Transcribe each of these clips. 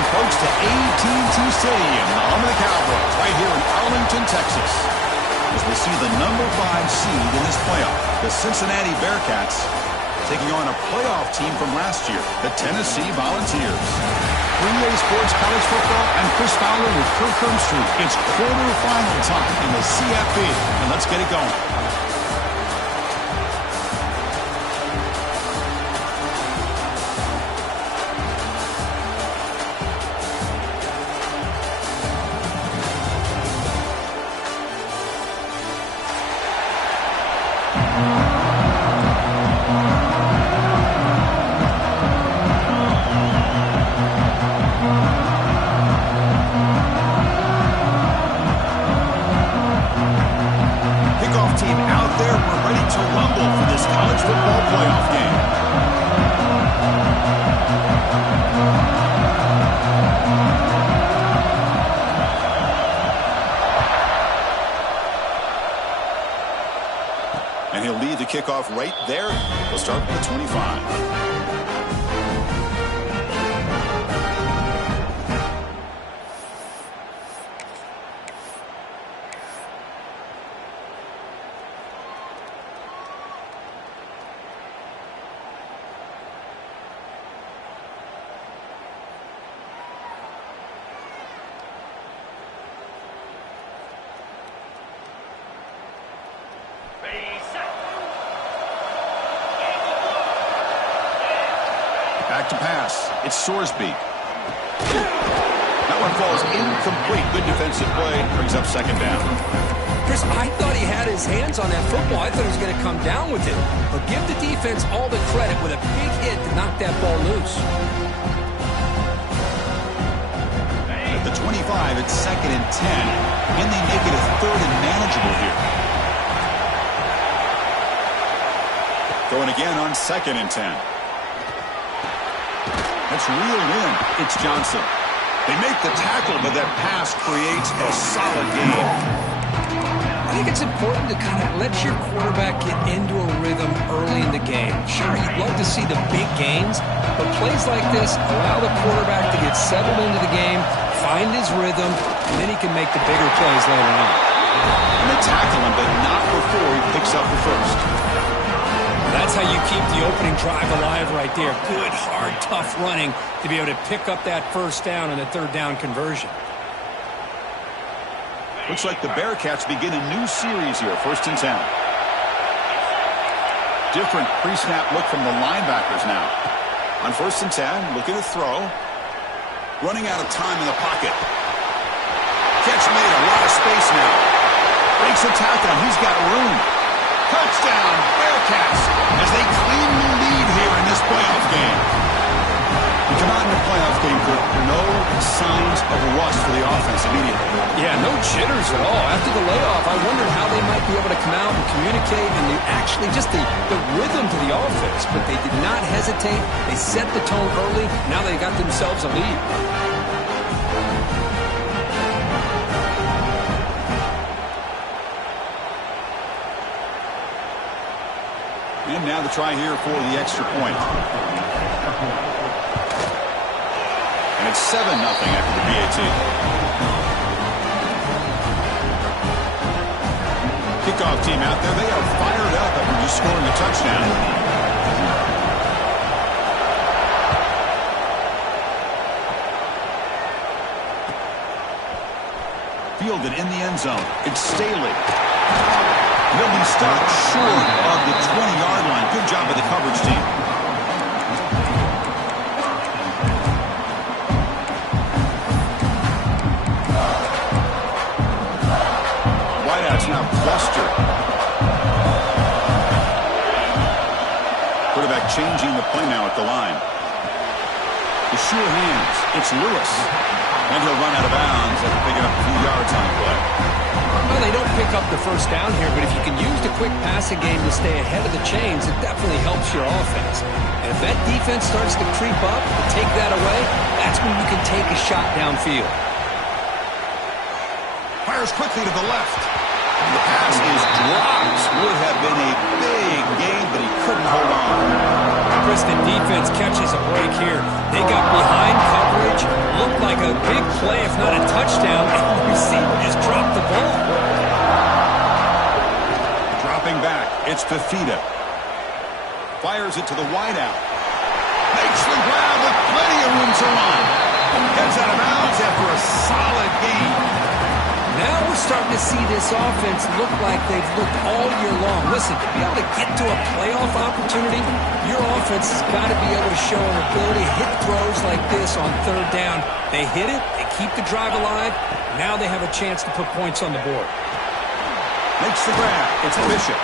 Welcome, folks, to TTTCFB-2 Stadium, the home of the Cowboys, right here in Arlington, Texas. As we see the number 5 seed in this playoff, the Cincinnati Bearcats, taking on a playoff team from last year, the Tennessee Volunteers. 3A Sports College Football and Chris Fowler with Kirk Herbstreit. It's quarterfinal time in the CFB, and let's get it going. And he'll lead the kickoff right there. We'll start with the 25. Back to pass. It's Sorsby. That one falls incomplete. Good defensive play. Brings up second down. Chris, I thought he had his hands on that football. I thought he was going to come down with it. But give the defense all the credit with a big hit to knock that ball loose. At the 25, it's 2nd and 10. And they make it a 3rd and manageable here. Going again on 2nd and 10. That's reeled in. It's Johnson. They make the tackle, but that pass creates a solid game. I think it's important to kind of let your quarterback get into a rhythm early in the game. Sure, you'd love to see the big gains, but plays like this allow the quarterback to get settled into the game, find his rhythm, and then he can make the bigger plays later on. And they tackle him, but not before he picks up the first. That's how you keep the opening drive alive right there. Good, hard, tough running to be able to pick up that first down and a 3rd down conversion. Looks like the Bearcats begin a new series here, 1st and 10. Different pre-snap look from the linebackers now. On 1st and 10, looking to throw. Running out of time in the pocket. Catch made, a lot of space now. Breaks a tackle, he's got room. Touchdown, Bearcats, as they claim the lead here in this playoff game. We come out in the playoff game for no signs of rust for the offense immediately. Yeah, no jitters at all. After the layoff, I wondered how they might be able to come out and communicate and actually just the rhythm to the offense. But they did not hesitate. They set the tone early. Now they got themselves a lead. And now the try here for the extra point. And it's 7-0 after the PAT. Kickoff team out there. They are fired up after just scoring a touchdown. Fielded in the end zone. It's Staley. He'll be stopped short of the 20-yard line. Good job of the coverage team. Wideouts now clustered. Quarterback changing the play now at the line. The sure hands. It's Lewis. And he'll run out of bounds after picking up a few yards on the play. Well, they don't pick up the first down here, but if you can use the quick passing game to stay ahead of the chains, it definitely helps your offense. And if that defense starts to creep up and take that away, that's when you can take a shot downfield. Fires quickly to the left. The pass is dropped. Would have been a big gain, but he couldn't hold on. Chris, the defense catches a break here. They got behind coverage, looked like a big play, if not a touchdown, and the receiver just dropped the ball. Dropping back, it's Fafita. Fires it to the wideout. Makes the grab with plenty of room to run. Gets out of bounds after a solid gain. Now we're starting to see this offense look like they've looked all year long. Listen, to be able to get to a playoff opportunity, your offense has got to be able to show an ability to hit throws like this on third down. They hit it, they keep the drive alive. Now they have a chance to put points on the board. Makes the grab. It's Bishop.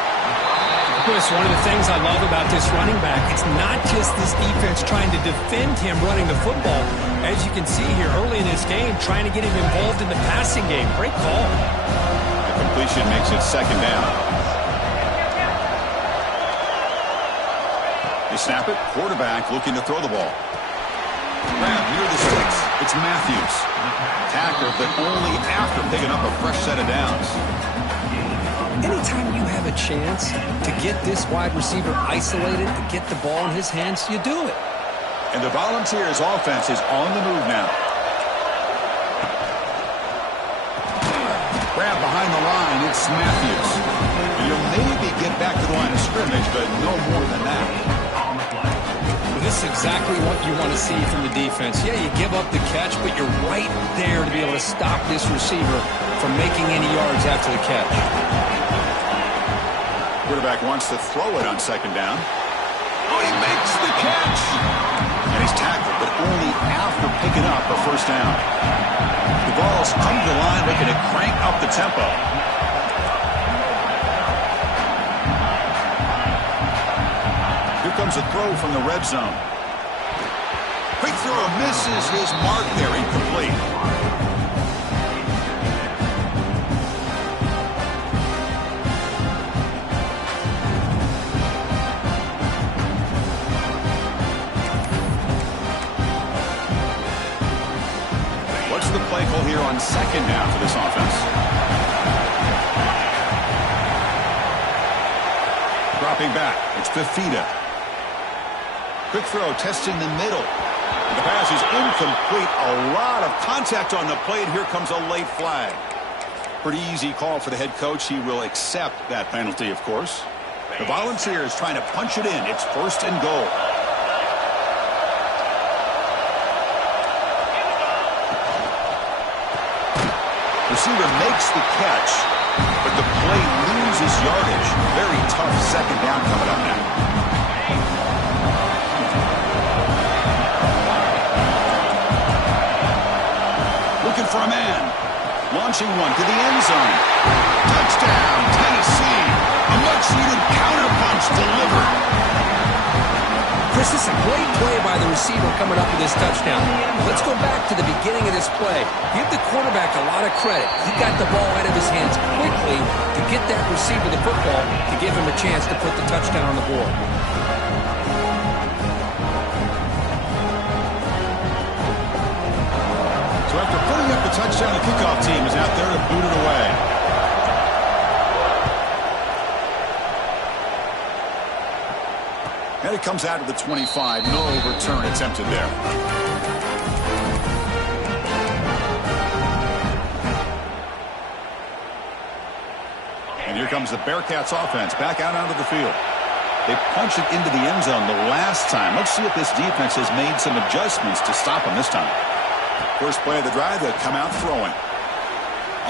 Chris, one of the things I love about this running back, it's not just this defense trying to defend him running the football. As you can see here early in this game, trying to get him involved in the passing game. Great call. The completion makes it second down. They snap it. Quarterback looking to throw the ball. Grab near the sticks. It's Matthews. Tackler, but only after picking up a fresh set of downs. Anytime you have a chance to get this wide receiver isolated, to get the ball in his hands, you do it. And the Volunteers offense is on the move now. Grab behind the line, it's Matthews. You'll maybe get back to the line of scrimmage, but no more than that. Well, this is exactly what you want to see from the defense. Yeah, you give up the catch, but you're right there to be able to stop this receiver from making any yards after the catch. Quarterback wants to throw it on second down. Oh, he makes the catch. And he's tackled, but only after picking up a first down. The ball's come to the line, looking to crank up the tempo. Here comes a throw from the red zone. Quick throw misses his mark there, incomplete. The play call here on second down for this offense. Dropping back, it's Fafita. Quick throw, testing the middle. The pass is incomplete. A lot of contact on the play, and here comes a late flag. Pretty easy call for the head coach. He will accept that penalty, of course. The Volunteers trying to punch it in. It's first and goal. Receiver makes the catch, but the play loses yardage. Very tough second down coming up now. Looking for a man. Launching one to the end zone. Touchdown, Tennessee. A much-needed counterpunch delivered. Chris, this is a great play by the receiver coming up with this touchdown. Let's go back to the beginning of this play. Give the quarterback a lot of credit. He got the ball out of his hands quickly to get that receiver the football to give him a chance to put the touchdown on the board. So after putting up the touchdown, the kickoff team is out there to boot it away. And it comes out of the 25. No return attempted there. And here comes the Bearcats offense back out onto the field. They punch it into the end zone the last time. Let's see if this defense has made some adjustments to stop them this time. First play of the drive, they'll come out throwing.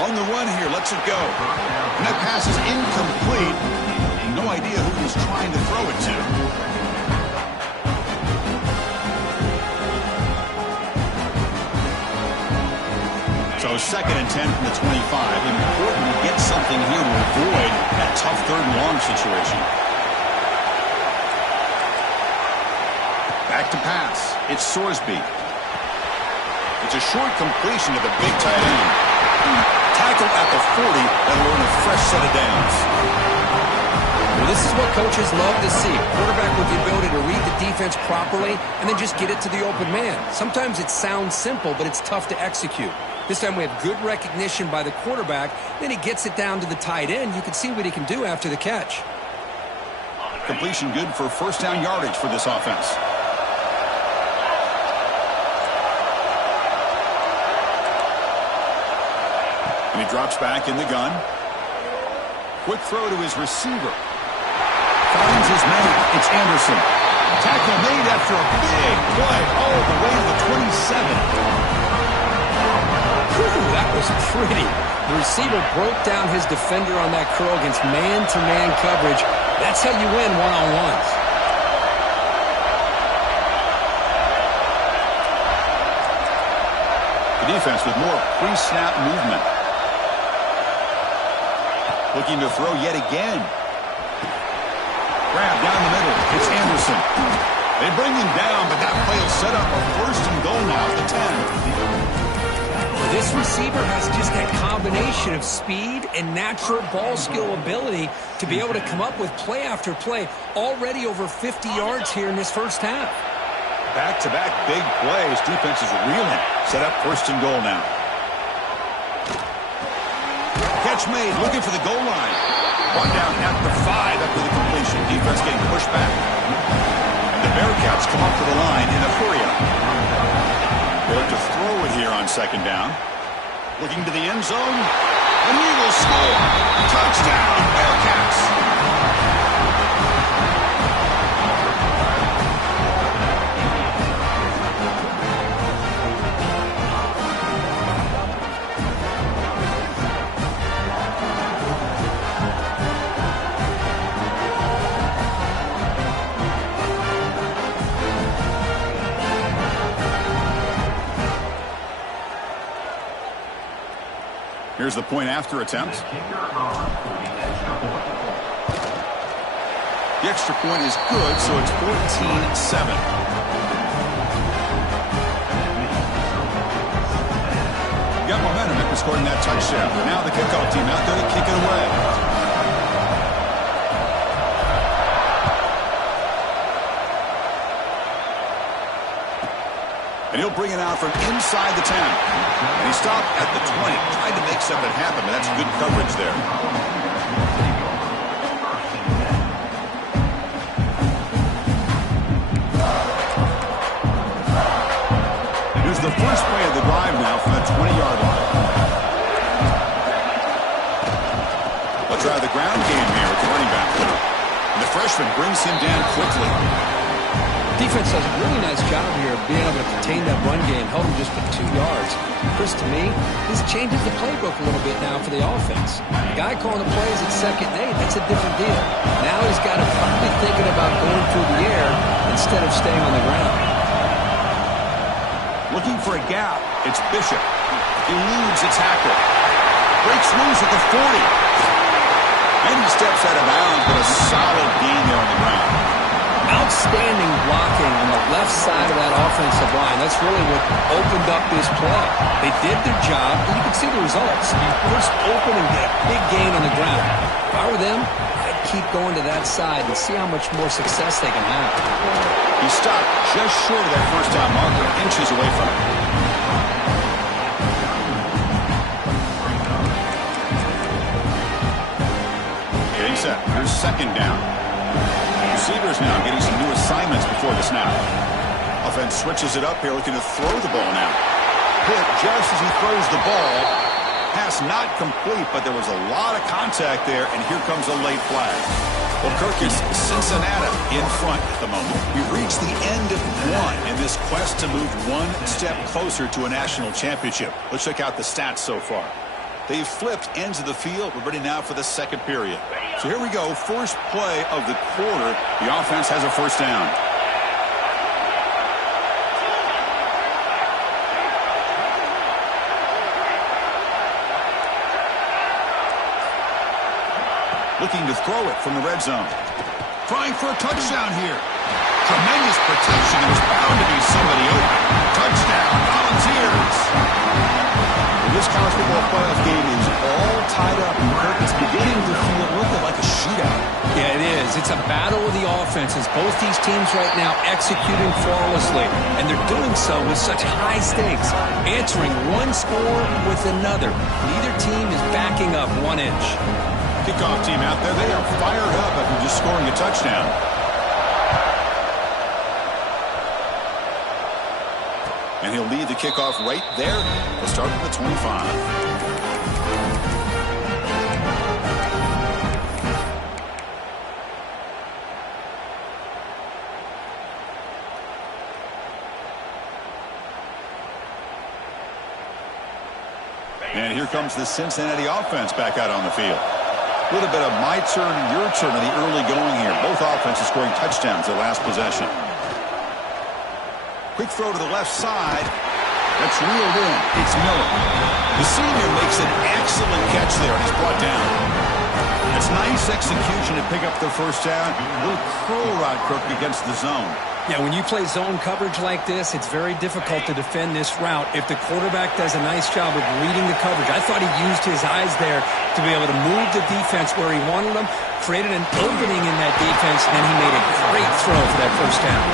On the run here, lets it go. And that pass is incomplete. No idea who he's trying to throw it to. So second and 10 from the 25. Important to get something here to avoid that tough third and long situation. Back to pass. It's Sorsby. It's a short completion to the big tight end. Tackle at the 40. That'll earn a fresh set of downs. Well, this is what coaches love to see. A quarterback with the ability to read the defense properly and then just get it to the open man. Sometimes it sounds simple, but it's tough to execute. This time we have good recognition by the quarterback. Then he gets it down to the tight end. You can see what he can do after the catch. Completion good for first down yardage for this offense. And he drops back in the gun. Quick throw to his receiver. Finds his man. It's Anderson. Tackle made after a big play all the way to the 27. Whew, that was pretty. The receiver broke down his defender on that curl against man-to-man coverage. That's how you win one-on-ones. The defense with more pre-snap movement. Looking to throw yet again. Grab down the middle. It's Anderson. They bring him down, but that play will set up a first and goal now at the 10. This receiver has just that combination of speed and natural ball skill ability to be able to come up with play after play. Already over 50 yards here in this first half. Back-to-back big plays. Defense is reeling. Set up first and goal now. Catch made. Looking for the goal line. Brought down at the 5 after the completion. Defense getting pushed back. And the Bearcats come up to the line in a hurry-up. They look to throw it here on second down. Looking to the end zone. And he will score. Touchdown, Bearcats. Here's the point after attempt. The extra point is good, so it's 14-7. Got momentum after scoring that touchdown. Now the kickoff team out there to kick it away. And he'll bring it out from inside the 10. And he stopped at the 20. Tried to make something happen, but that's good coverage there. Here's the first play of the drive now from the 20-yard line. Let's try the ground game here with the running back. And the freshman brings him down quickly. Defense does a really nice job here of being able to contain that run game, held him just for 2 yards. Chris, to me, this changes the playbook a little bit now for the offense. The guy calling the plays at 2nd and 8, that's a different deal. Now he's got to probably thinking about going through the air instead of staying on the ground. Looking for a gap. It's Bishop. Eludes a tackle. Breaks loose at the 40. And he steps out of bounds, but a solid gain there on the ground. Outstanding blocking on the left side of that offensive line. That's really what opened up this play. They did their job, and you can see the results. You first open and get a big gain on the ground. If I were them, I'd keep going to that side and see how much more success they can have. He stopped just short of that first down marker, inches away from it. Getting set. Here's second down. Receivers now getting some new assignments before the snap. Offense switches it up here, looking to throw the ball now. Hit just as he throws the ball. Pass not complete, but there was a lot of contact there, and here comes a late flag. Well, Kirk, is Cincinnati in front at the moment. We've reached the end of one in this quest to move one step closer to a national championship. Let's check out the stats so far. They've flipped ends of the field. We're ready now for the second period. So here we go. First play of the quarter. The offense has a first down. Looking to throw it from the red zone. Trying for a touchdown here. Tremendous protection. There's bound to be somebody open. Touchdown, Volunteers. This college football playoff game is all tied up. It's beginning to feel a little bit like a shootout. Yeah, it is. It's a battle of the offenses. Both these teams right now executing flawlessly, and they're doing so with such high stakes, answering one score with another. Neither team is backing up 1 inch. Kickoff team out there, they are fired up after just scoring a touchdown. And he'll lead the kickoff right there. We'll start with the 25. And here comes the Cincinnati offense back out on the field. A little bit of my turn, your turn in the early going here. Both offenses scoring touchdowns their last possession. Quick throw to the left side. That's reeled in. It's Miller. The senior makes an excellent catch there, and he's brought down. It's nice execution to pick up the first down. A little curl rod crook against the zone. Yeah, when you play zone coverage like this, it's very difficult to defend this route if the quarterback does a nice job of reading the coverage. I thought he used his eyes there to be able to move the defense where he wanted them, created an opening in that defense, and he made a great throw for that first down.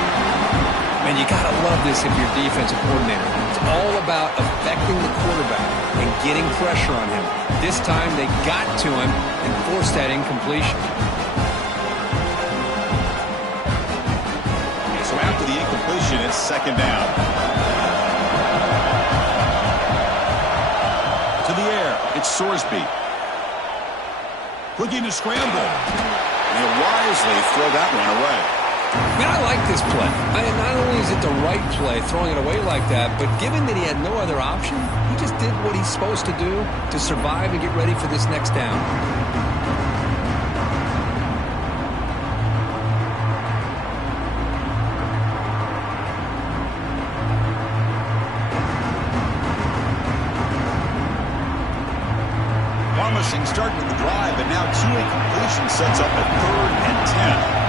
Man, you got to love this if you're defensive coordinator. It's all about affecting the quarterback and getting pressure on him. This time they got to him and forced that incompletion. So after the incompletion, it's second down. To the air, it's Sorsby. Looking to scramble. And he'll wisely throw that one away. Man, I like this play. Not only is it the right play, throwing it away like that, but given that he had no other option, he just did what he's supposed to do to survive and get ready for this next down. Promising start with the drive, but now two incompletions sets up a 3rd and 10.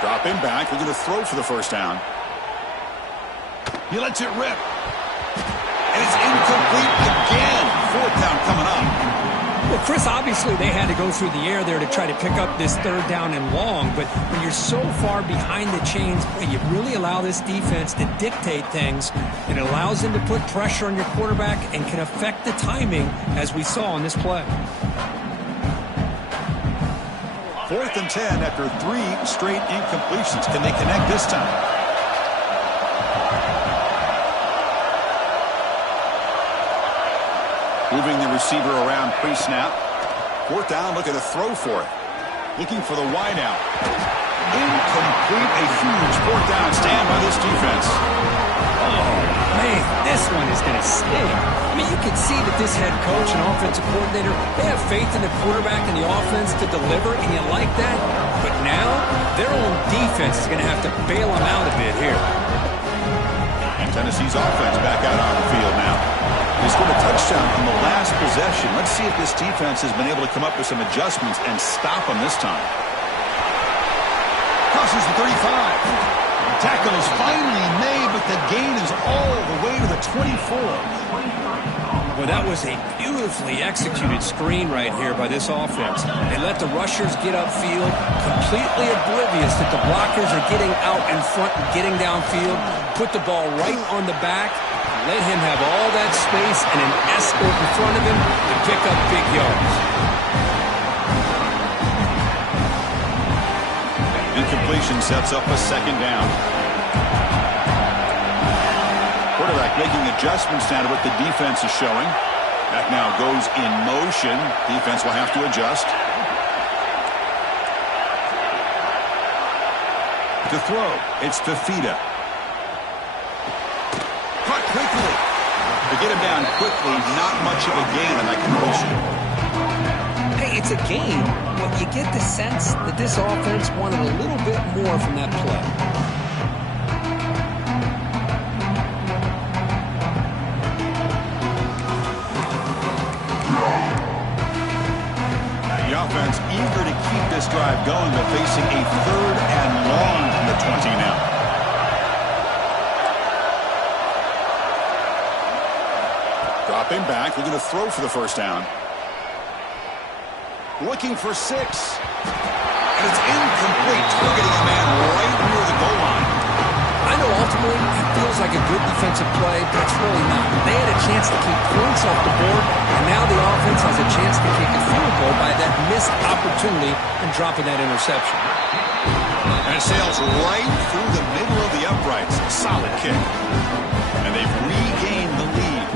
Drop him back. We're going to throw for the first down. He lets it rip. And it's incomplete again. 4th down coming up. Well, Chris, obviously they had to go through the air there to try to pick up this 3rd down and long, but when you're so far behind the chains, you really allow this defense to dictate things. It allows them to put pressure on your quarterback and can affect the timing, as we saw on this play. 4th and 10 after 3 straight incompletions. Can they connect this time? Moving the receiver around pre-snap. 4th down, looking to throw for it. Looking for the wideout. Incomplete, a huge 4th down stand by this defense. Oh, man, this one is going to sting. I mean, you can see that this head coach and offensive coordinator, they have faith in the quarterback and the offense to deliver, and you like that. But now, their own defense is going to have to bail them out a bit here. And Tennessee's offense back out on the field now. They scored a touchdown from the last possession. Let's see if this defense has been able to come up with some adjustments and stop them this time. Crosses the 35. Tackle is finally made, but the gain is all the way to the 24. Well, that was a beautifully executed screen right here by this offense. They let the rushers get upfield, completely oblivious that the blockers are getting out in front and getting downfield, put the ball right on the back, let him have all that space and an escort in front of him to pick up big yards. Incompletion sets up a second down. Quarterback making adjustments now to what the defense is showing. That now goes in motion. Defense will have to adjust. To throw, it's Fafita. Caught quickly. To get him down quickly, not much of a gain on that completion. Hey, it's a game, but you get the sense that this offense wanted a little bit more from that play. Offense eager to keep this drive going, but facing a 3rd and long from the 20 now. Dropping back, looking to throw for the first down. Looking for 6. And it's incomplete, targeting a man right near the goal line. I know ultimately it feels like a good defensive play, but it's really not. They had a chance to keep points off the board, and now the offense has a chance to kick a field goal by that missed opportunity and dropping that interception. And it sails right through the middle of the uprights. Solid kick. And they've regained the lead.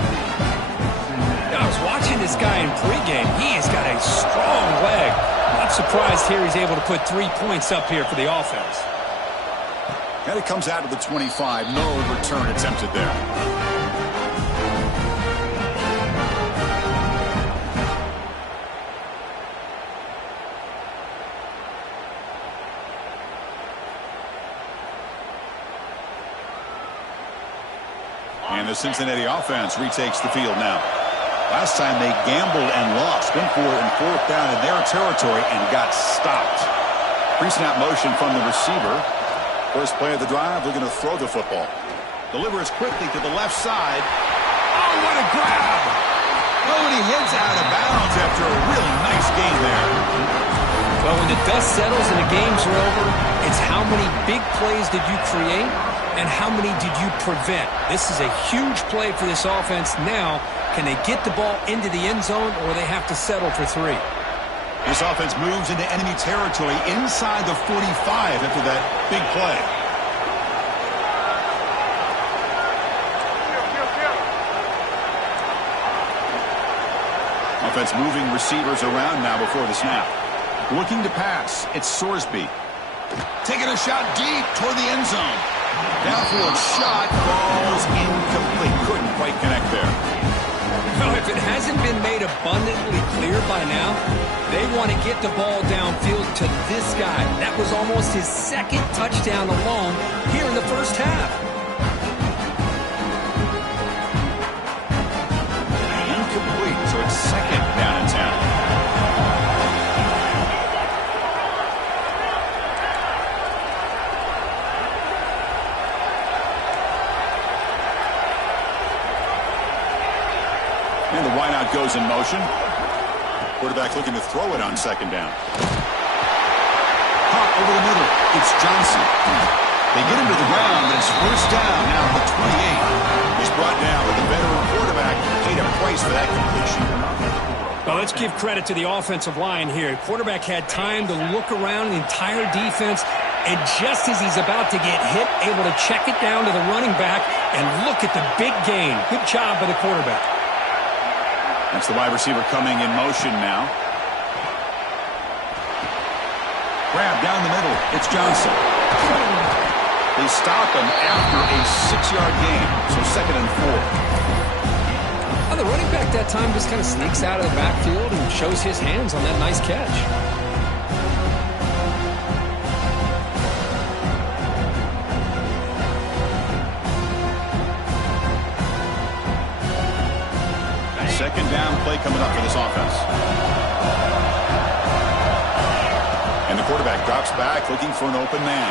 Now, I was watching this guy in pregame. He has got a strong leg. Not surprised here he's able to put 3 points up here for the offense. And it comes out to the 25. No return attempted there. And the Cincinnati offense retakes the field now. Last time they gambled and lost. Went for it in 4th down in their territory and got stopped. Pre-snap motion from the receiver. First play of the drive, looking to throw the football. Delivers quickly to the left side. Oh, what a grab! Oh, and he heads out of bounds after a really nice gain there. Well, when the dust settles and the games are over, it's how many big plays did you create and how many did you prevent. This is a huge play for this offense. Now, can they get the ball into the end zone or they have to settle for 3? This offense moves into enemy territory inside the 45 after that big play. Offense moving receivers around now before the snap. Looking to pass. It's Sorsby. Taking a shot deep toward the end zone. Downfield shot. Falls incomplete. Couldn't quite connect there. Well, if it hasn't been made abundantly clear by now, they want to get the ball downfield to this guy. That was almost his 2nd touchdown alone here in the first half. Incomplete, so it's 2nd down and 10. And the wideout goes in motion. Quarterback looking to throw it on 2nd down. Hot over the middle. It's Johnson. They get him to the ground, but it's 1st down now at the 28. He's brought down with a veteran quarterback. Paid a price for that completion. Well, let's give credit to the offensive line here. Quarterback had time to look around the entire defense, and just as he's about to get hit, able to check it down to the running back, and look at the big gain. Good job by the quarterback. That's the wide receiver coming in motion now. Grab down the middle. It's Johnson. They stop him after a 6-yard gain, so 2nd and 4. Well, the running back that time just kind of sneaks out of the backfield and shows his hands on that nice catch. Second down play coming up for this offense. And the quarterback drops back looking for an open man.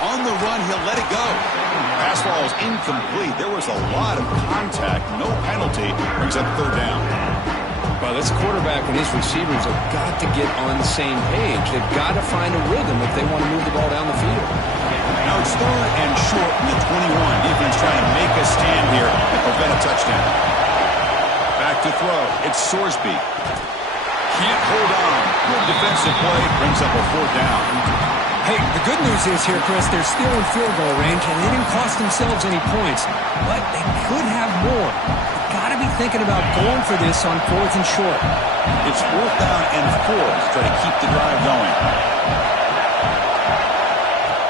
On the run, he'll let it go. Pass ball is incomplete. There was a lot of contact. No penalty. Brings up 3rd down. Well, this quarterback and his receivers have got to get on the same page. They've got to find a rhythm if they want to move the ball down the field. Now it's 3rd and short from the 21. Defense trying to make a stand here and prevent a touchdown. Back to throw. It's Sorsby. Can't hold on. Good defensive play. Brings up a 4th down. Hey, the good news is here, Chris, they're still in field goal range, and they didn't cost themselves any points. But they could have more. You've got to be thinking about going for this on 4th and short. It's 4th down and 4 to try to keep the drive going.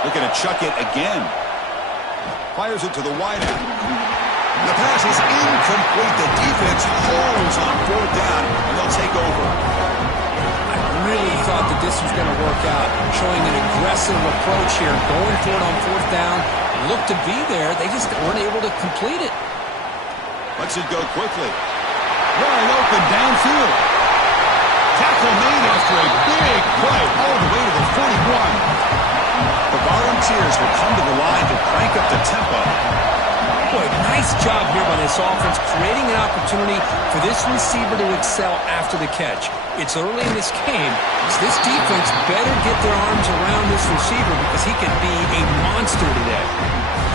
Looking to chuck it again. Fires it to the wideout. The pass is incomplete. The defense holds on 4th down, and they'll take over. I really thought that this was going to work out, showing an aggressive approach here, going for it on 4th down. Looked to be there. They just weren't able to complete it. Lets it go quickly. Wide open downfield. Tackle made after a big play all the way to the 41. The Volunteers will come to the line to crank up the tempo. Boy, nice job here by this offense, creating an opportunity for this receiver to excel after the catch. It's early in this game, so this defense better get their arms around this receiver because he could be a monster today.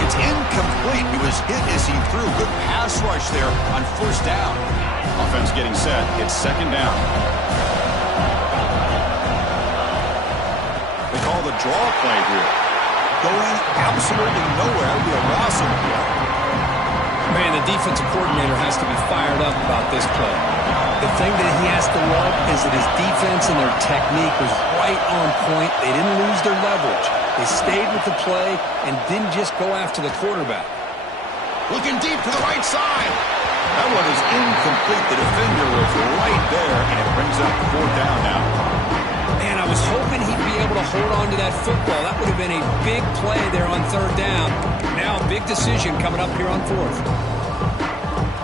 It's incomplete. He was hit as he threw. Good pass rush there on 1st down. Offense getting set. It's 2nd down. They call the draw play here. Going absolutely nowhere. It'll be a loss of the play. Man, the defensive coordinator has to be fired up about this play. The thing that he has to love is that his defense and their technique was right on point. They didn't lose their leverage. They stayed with the play and didn't just go after the quarterback. Looking deep to the right side. That one is incomplete. The defender was right there, and it brings up 4th down now. Man, I was hoping he'd be able to hold on to that football. That would have been a big play there on 3rd down. Now, big decision coming up here on 4th.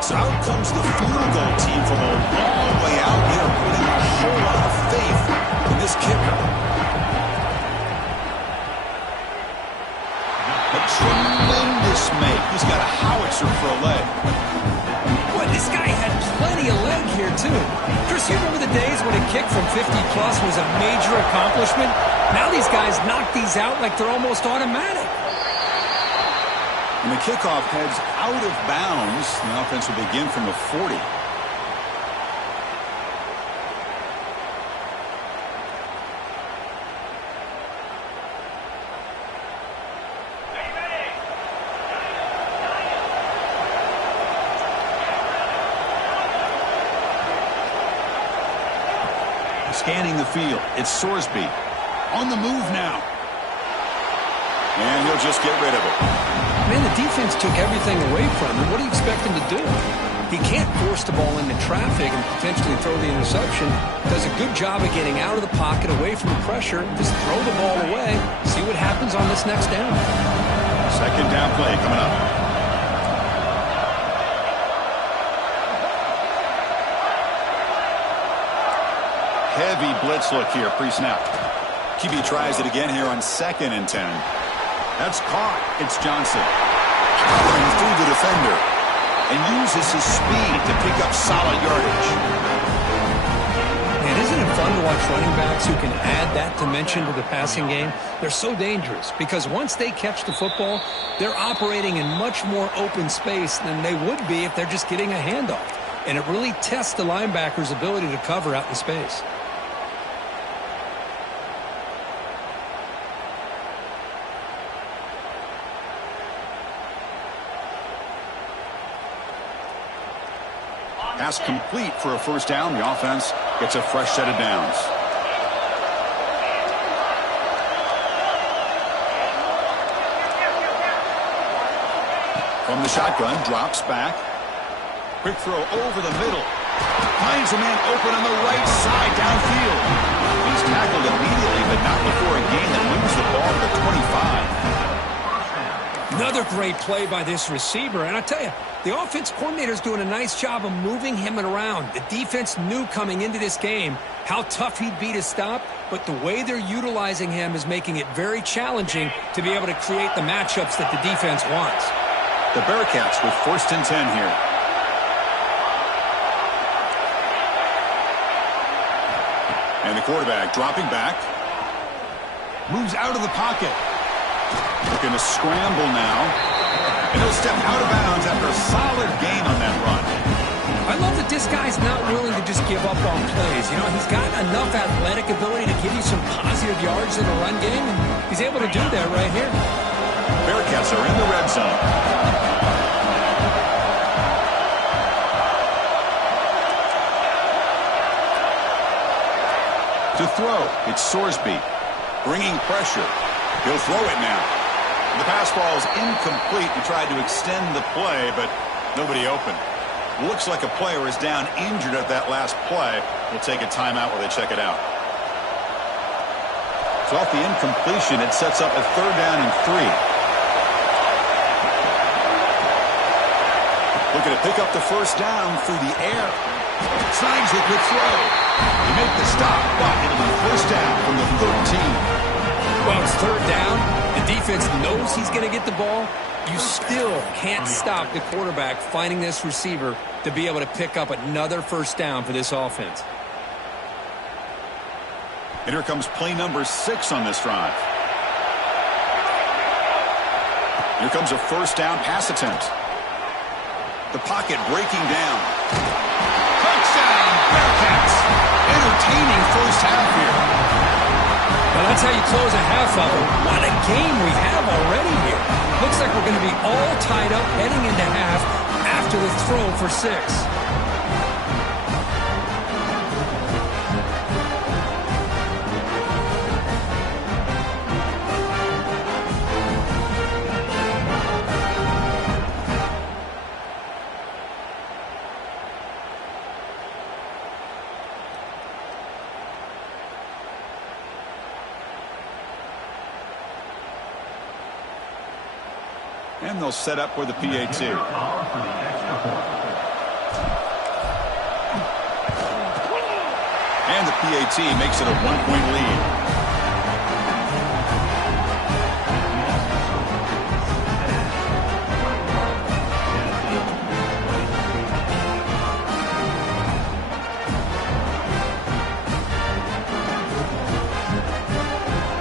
So out comes the field goal team from a long way out here, putting a whole lot of faith in this kicker. A tremendous make. He's got a howitzer for a leg. Boy, this guy had plenty of leg here, too. Chris, you remember the days when a kick from 50-plus was a major accomplishment? Now these guys knock these out like they're almost automatic. And the kickoff heads out of bounds. The offense will begin from the 40. Scanning the field. It's Sorsby. On the move now. And he'll just get rid of it. Man, the defense took everything away from him. What do you expect him to do? He can't force the ball into traffic and potentially throw the interception. Does a good job of getting out of the pocket, away from the pressure. Just throw the ball away. See what happens on this next down. 2nd down play coming up. Heavy blitz look here, pre-snap. QB tries it again here on 2nd and 10. That's caught. It's Johnson. Powering through the defender. And uses his speed to pick up solid yardage. Man, isn't it fun to watch running backs who can add that dimension to the passing game? They're so dangerous because once they catch the football, they're operating in much more open space than they would be if they're just getting a handoff. And it really tests the linebacker's ability to cover out in space. Pass complete for a 1st down. The offense gets a fresh set of downs. From the shotgun, drops back. Quick throw over the middle. Finds a man open on the right side downfield. He's tackled immediately, but not before a gain that moves the ball to the 25. Another great play by this receiver. And I tell you, the offense coordinator's doing a nice job of moving him around. The defense knew coming into this game how tough he'd be to stop, but the way they're utilizing him is making it very challenging to be able to create the matchups that the defense wants. The Bearcats with 1st and 10 here. And the quarterback dropping back. Moves out of the pocket. Looking to scramble now. And he'll step out of bounds after a solid gain on that run. I love that this guy's not willing to just give up on plays. You know, he's got enough athletic ability to give you some positive yards in the run game, and he's able to do that right here. Bearcats are in the red zone. To throw, it's Sorsby. Bringing pressure. He'll throw it now. The pass ball is incomplete. He tried to extend the play, but nobody open. Looks like a player is down injured at that last play. We'll take a timeout while they check it out. So off the incompletion, it sets up a 3rd down and 3. Looking to pick up the 1st down through the air. Snags it with throw. They make the stop, but it'll be 1st down from the 13. Well, it's 3rd down. The defense knows he's going to get the ball. You still can't stop the quarterback finding this receiver to be able to pick up another 1st down for this offense. And here comes play number 6 on this drive. Here comes a 1st down pass attempt. The pocket breaking down. Touchdown, Bearcats. Entertaining 1st half here. Well, that's how you close a half of it. What a game we have already here. Looks like we're going to be all tied up heading into half after the throw for 6. And they'll set up for the PAT. And the PAT makes it a 1-point lead.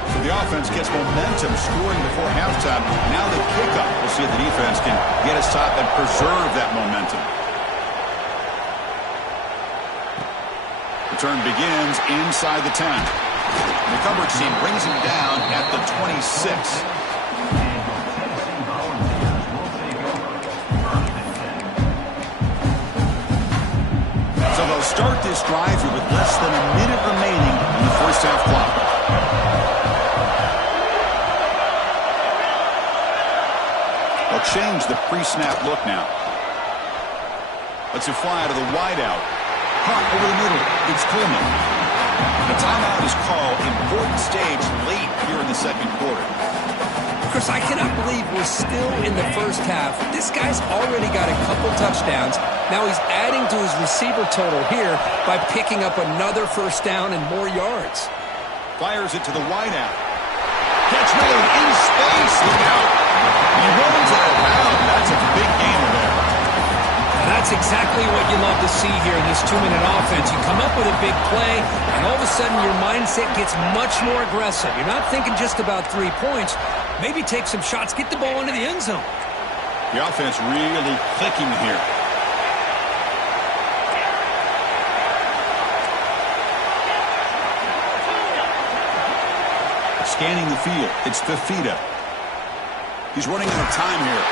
So the offense gets momentum scoring before halftime. Now the kickoff. We'll see if the defense can get a stop and preserve that momentum. Return begins inside the 10. The coverage team brings him down at the 26. So they'll start this drive here with less than a minute remaining in the first half clock. They'll change the pre-snap look now. Let's it fly to the wideout. Caught over the middle. It's Coleman. The timeout is called. Important stage late here in the second quarter. Chris, I cannot believe we're still in the first half. This guy's already got a couple touchdowns. Now he's adding to his receiver total here by picking up another first down and more yards. Fires it to the wideout. Catch made in space. Look out. He runs out of bounds. That's a big gainer there. That's exactly what you love to see here in this 2-minute offense. You come up with a big play, and all of a sudden your mindset gets much more aggressive. You're not thinking just about 3 points. Maybe take some shots, get the ball into the end zone. The offense really clicking here. Scanning the field, it's Fafita. He's running out of time here.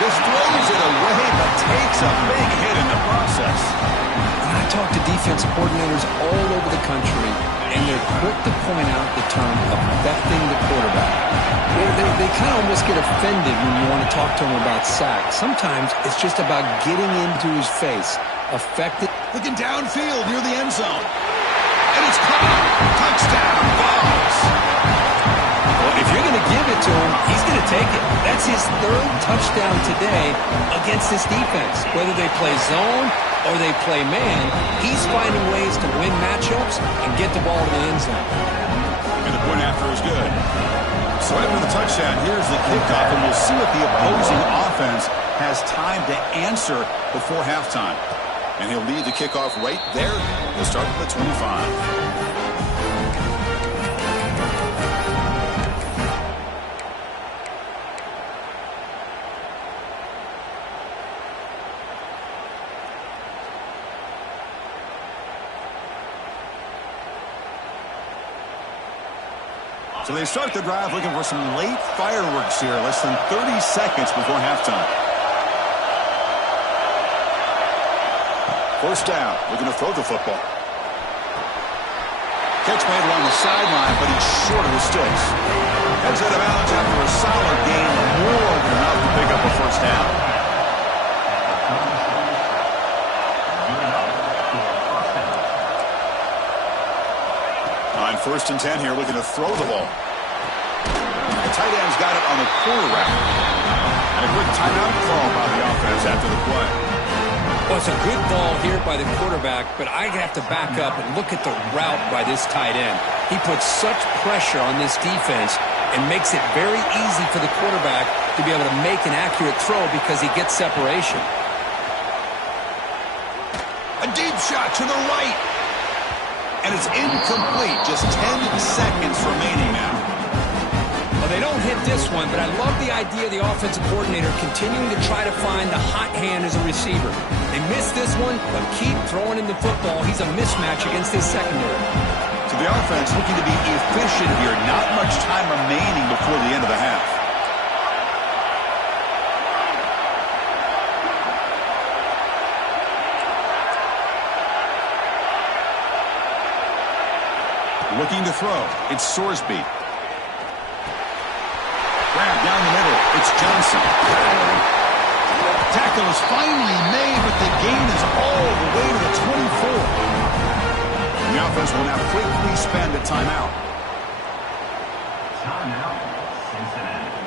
Just throws it away, but takes a big hit in the process. And I talk to defensive coordinators all over the country, and they're quick to point out the term affecting the quarterback. They kind of almost get offended when you want to talk to them about sacks. Sometimes it's just about getting into his face. Affected. Looking downfield near the end zone. And it's caught. Touchdown, Vols. Well, if you're going to give it to him, he's going to take it. That's his third touchdown today against this defense. Whether they play zone or they play man, he's finding ways to win matchups and get the ball to the end zone. And the point after is good. So after the touchdown, here's the kickoff, and we'll see what the opposing offense has time to answer before halftime. And he'll lead the kickoff right there. He'll start at the 25. So they start the drive looking for some late fireworks here, less than 30 seconds before halftime. First down, looking to throw the football. Catch made along the sideline, but he's short of the sticks. Heads out of bounds after a solid gain, more than enough to pick up a first down. On 1st and 10 here, looking to throw the ball. The tight end's got it on the corner route. And a quick timeout call by the offense after the play. Well, it's a good ball here by the quarterback, but I have to back up and look at the route by this tight end. He puts such pressure on this defense and makes it very easy for the quarterback to be able to make an accurate throw because he gets separation. A deep shot to the right. And it's incomplete. Just 10 seconds remaining now. Well, they don't hit this one, but I love the idea of the offensive coordinator continuing to try to find the hot hand as a receiver. They missed this one, but keep throwing in the football. He's a mismatch against his secondary. So the offense looking to be efficient here. Not much time remaining before the end of the half. Looking to throw. It's Sorsby. Grab down the middle. It's Johnson. Tackle is finally made, but the gain is all the way to the 24. And the offense will now quickly spend a timeout. Timeout, Cincinnati.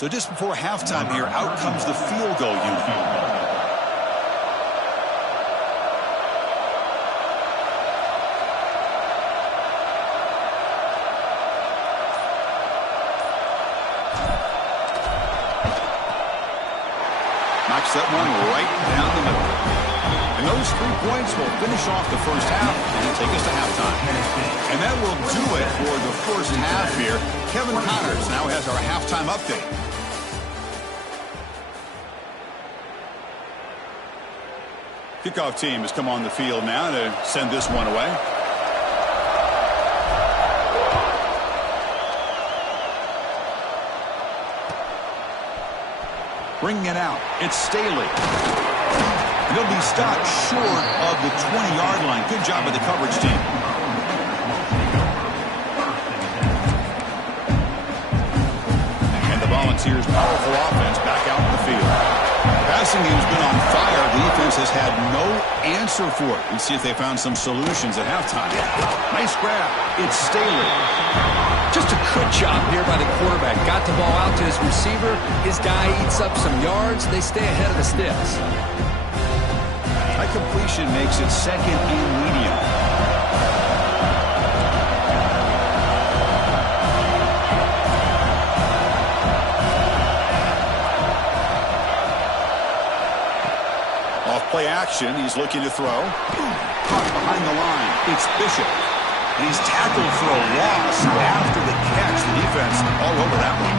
So just before halftime here, out comes the field goal unit. Knocks that one right down the middle. And those 3 points will finish off the first half and take us to halftime. And that will do it for the first half here. Kevin Connors now has our halftime update. Kickoff team has come on the field now to send this one away. Bringing it out, it's Staley. And he'll be stopped short of the 20-yard line. Good job by the coverage team. And the Volunteers' powerful offense back out in the field. Passing game's been on fire. The defense has had no answer for it. Let's see if they found some solutions at halftime. Nice grab. It's Staley. Just a good job here by the quarterback. Got the ball out to his receiver. His guy eats up some yards. They stay ahead of the sticks. High completion makes it second and medium. Off play action. He's looking to throw. Caught behind the line. It's Bishop. And he's tackled for a loss after the catch. The defense all over that one.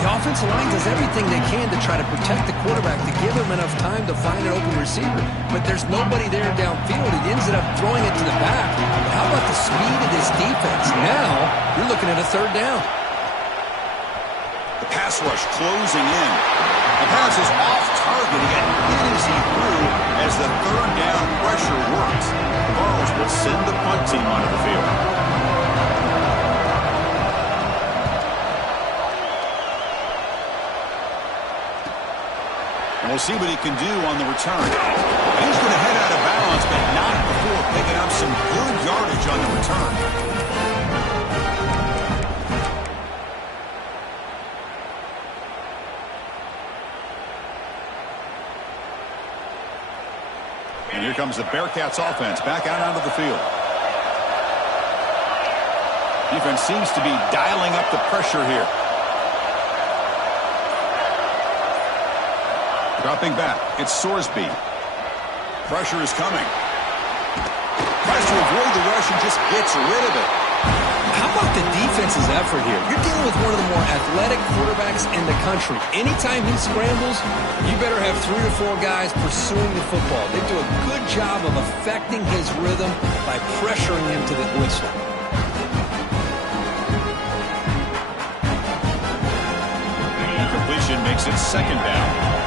The offensive line does everything they can to try to protect the quarterback, to give him enough time to find an open receiver. But there's nobody there downfield. He ends up throwing it to the back. But how about the speed of this defense? Now you're looking at a third down. The pass rush closing in. The pass is off target. He got hit as he threw as the third down pressure works. The Vols will send the punt team onto the field. And we'll see what he can do on the return. And he's going to head out of bounds, but not before picking up some good yardage on the return. And here comes the Bearcats offense back out onto the field. Defense seems to be dialing up the pressure here. Dropping back, it's Sorsby. Pressure is coming. Tries to avoid the rush and just gets rid of it. How about the defense's effort here? You're dealing with one of the more athletic quarterbacks in the country. Anytime he scrambles, you better have 3 or 4 guys pursuing the football. They do a good job of affecting his rhythm by pressuring him to the whistle. Completion makes it second down.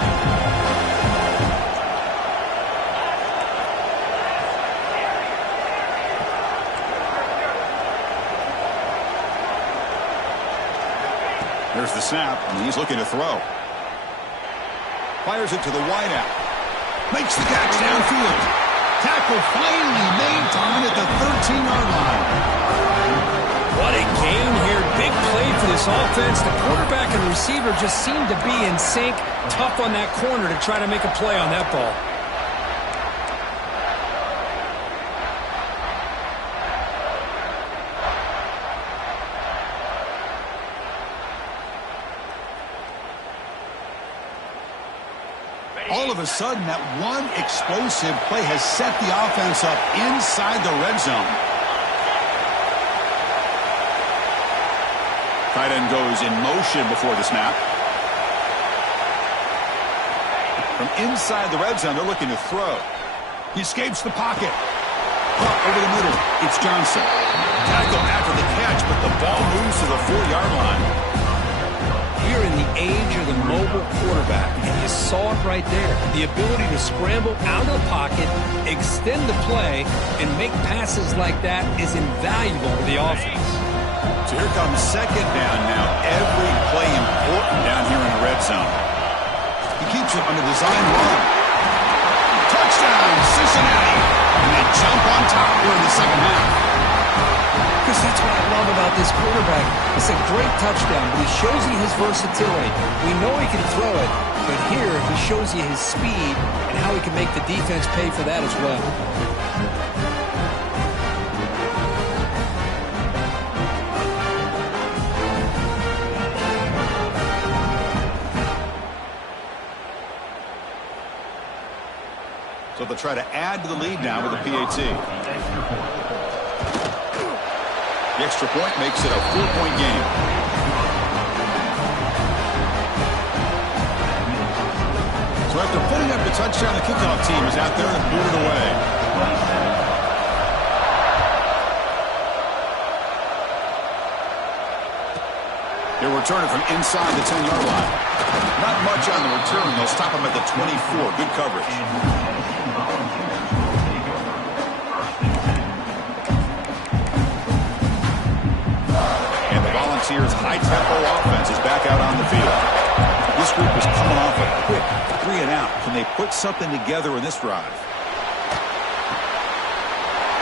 There's the snap, and he's looking to throw. Fires it to the wideout. Makes the catch downfield. Tackle finally made down at the 13-yard line. What a game here. Big play for this offense. The quarterback and receiver just seem to be in sync. Tough on that corner to try to make a play on that ball. All of a sudden, that one explosive play has set the offense up inside the red zone. Tight end goes in motion before the snap. From inside the red zone, they're looking to throw. He escapes the pocket. Caught over the middle. It's Johnson. Tackle after the catch, but the ball moves to the 4-yard line. We're in the age of the mobile quarterback, and you saw it right there. The ability to scramble out of the pocket, extend the play, and make passes like that is invaluable to the offense. So here comes second down now. Every play important down here in the red zone. He keeps it on the design run. Touchdown, Cincinnati. And they jump on top here in the second half. Because that's what I love about this quarterback. It's a great touchdown, but he shows you his versatility. We know he can throw it, but here he shows you his speed and how he can make the defense pay for that as well. So they'll try to add to the lead now with a PAT. The extra point makes it a 4-point game. So after putting up the touchdown, the kickoff team is out there to boot it away. They'll return it from inside the 10-yard line. Not much on the return. They'll stop him at the 24. Good coverage. Volunteers' high-tempo offense is back out on the field. This group is coming off a quick 3-and-out. Can they put something together in this drive?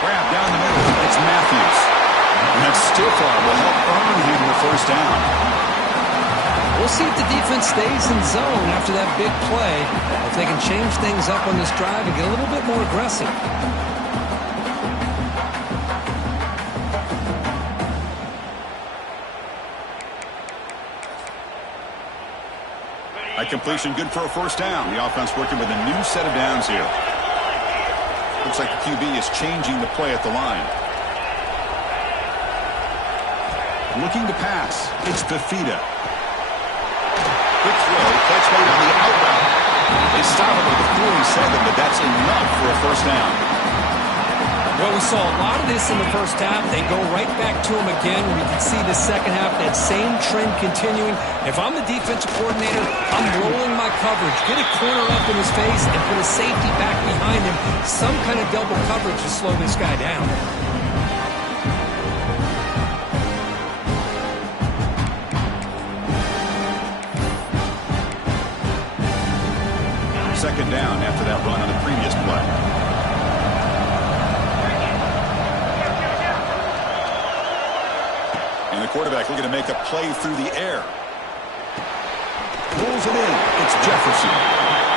Grab down the middle. It's Matthews. And that stiff arm will help earn him the first down. We'll see if the defense stays in zone after that big play. If they can change things up on this drive and get a little bit more aggressive. That completion good for a first down. The offense working with a new set of downs here. Looks like the QB is changing the play at the line. Looking to pass. It's Fafita. Quick throw. Catch made on the out route. They stop it with the 47, but that's enough for a first down. Well, we saw a lot of this in the first half. They go right back to him again. We can see the second half, that same trend continuing. If I'm the defensive coordinator, I'm rolling my coverage. Get a corner up in his face and put a safety back behind him. Some kind of double coverage to slow this guy down. Second down after that run on the previous play. And the quarterback looking to make a play through the air. Pulls it in. It's Jefferson.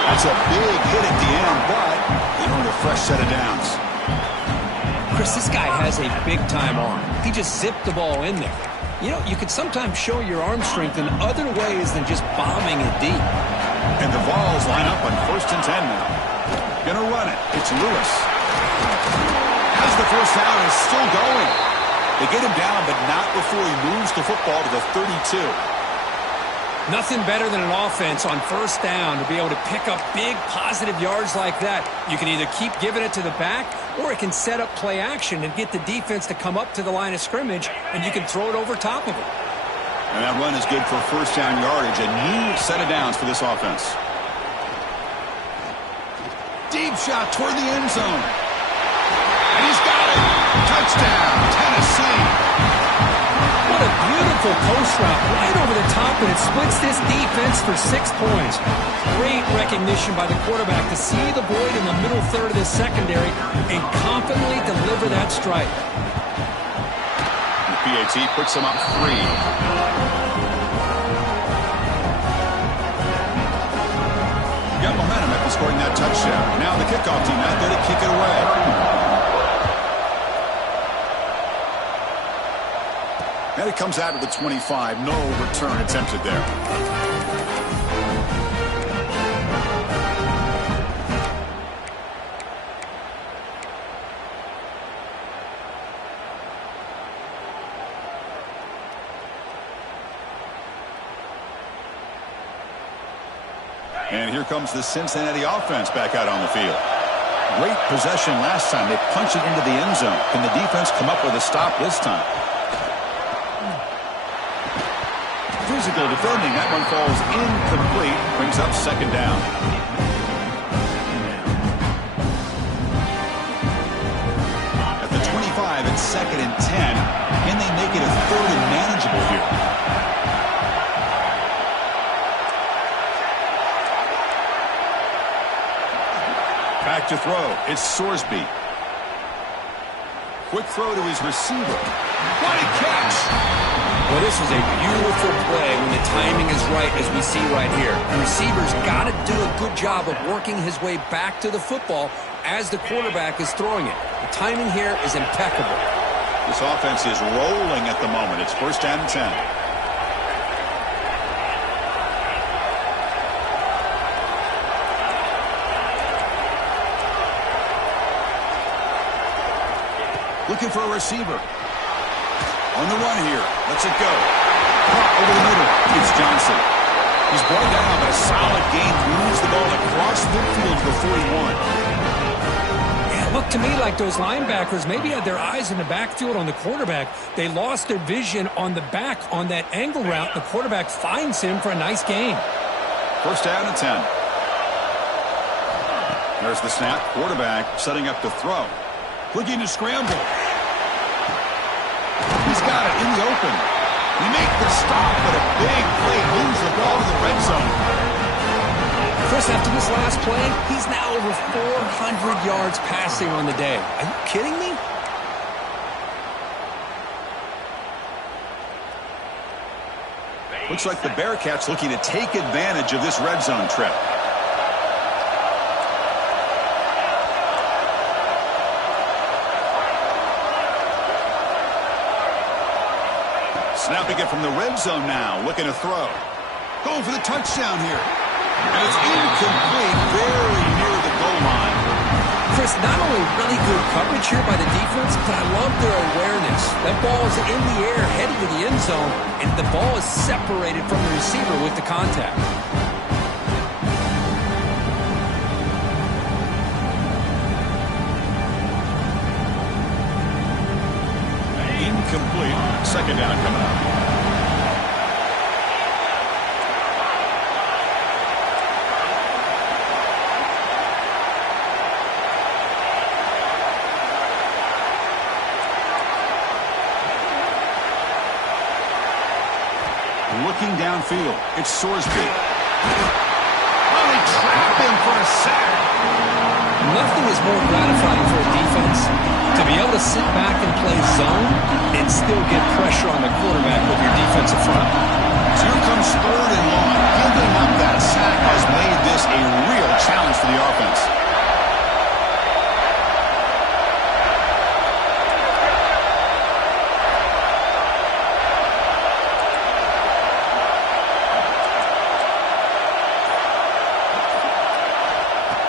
That's a big hit at the end, but they earned a fresh set of downs. Chris, this guy has a big-time arm. He just zipped the ball in there. You know, you could sometimes show your arm strength in other ways than just bombing it deep. And the Vols line up on 1st and 10 now. Gonna run it. It's Lewis. Has the first down, is still going. They get him down, but not before he moves the football to the 32. Nothing better than an offense on first down to be able to pick up big positive yards like that. You can either keep giving it to the back, or it can set up play action and get the defense to come up to the line of scrimmage, and you can throw it over top of it. And that run is good for first down yardage. A new set of downs for this offense. Deep shot toward the end zone. And he's got it. Touchdown, Tennessee. What a beautiful post route right over the top, and it splits this defense for 6 points. Great recognition by the quarterback to see the void in the middle third of the secondary and confidently deliver that strike. The PAT puts them up 3. Got momentum after scoring that touchdown. Now the kickoff team out there to kick it away. And it comes out to the 25. No return attempted there. And here comes the Cincinnati offense back out on the field. Great possession last time. They punch it into the end zone. Can the defense come up with a stop this time? Physical defending. That one falls incomplete. Brings up second down. At the 25, it's 2nd and 10. Can they make it a 3rd and manageable here? Back to throw. It's Sorsby. Quick throw to his receiver. What a catch! Well, this is a beautiful play when the timing is right, as we see right here. The receiver's got to do a good job of working his way back to the football as the quarterback is throwing it. The timing here is impeccable. This offense is rolling at the moment. It's 1st and 10. Looking for a receiver. On the run here. Lets it go. Over the middle. It's Johnson. He's brought down, but a solid gain moves the ball across midfield to the 41. Yeah, it looked to me like those linebackers maybe had their eyes in the backfield on the quarterback. They lost their vision on the back on that angle route. The quarterback finds him for a nice gain. 1st down and 10. There's the snap. Quarterback setting up to throw. Looking to scramble. He's got it in the open. He makes the stop, but a big play moves the ball to the red zone. Chris, after this last play, he's now over 400 yards passing on the day. Are you kidding me? Looks like the Bearcats looking to take advantage of this red zone trip. Snapping it from the red zone now, looking to throw. Going for the touchdown here. And it's incomplete, very near the goal line. Chris, not only really good coverage here by the defense, but I love their awareness. That ball is in the air, headed to the end zone, and the ball is separated from the receiver with the contact. Incomplete. 2nd down coming up. Looking downfield. It's Sorsby. Oh, they trapped him for a sack. Nothing is more gratifying for a defense to be able to sit back and play zone and still get pressure on the quarterback with your defensive front. So here comes 3rd and long. Giving up that sack has made this a real challenge for the offense.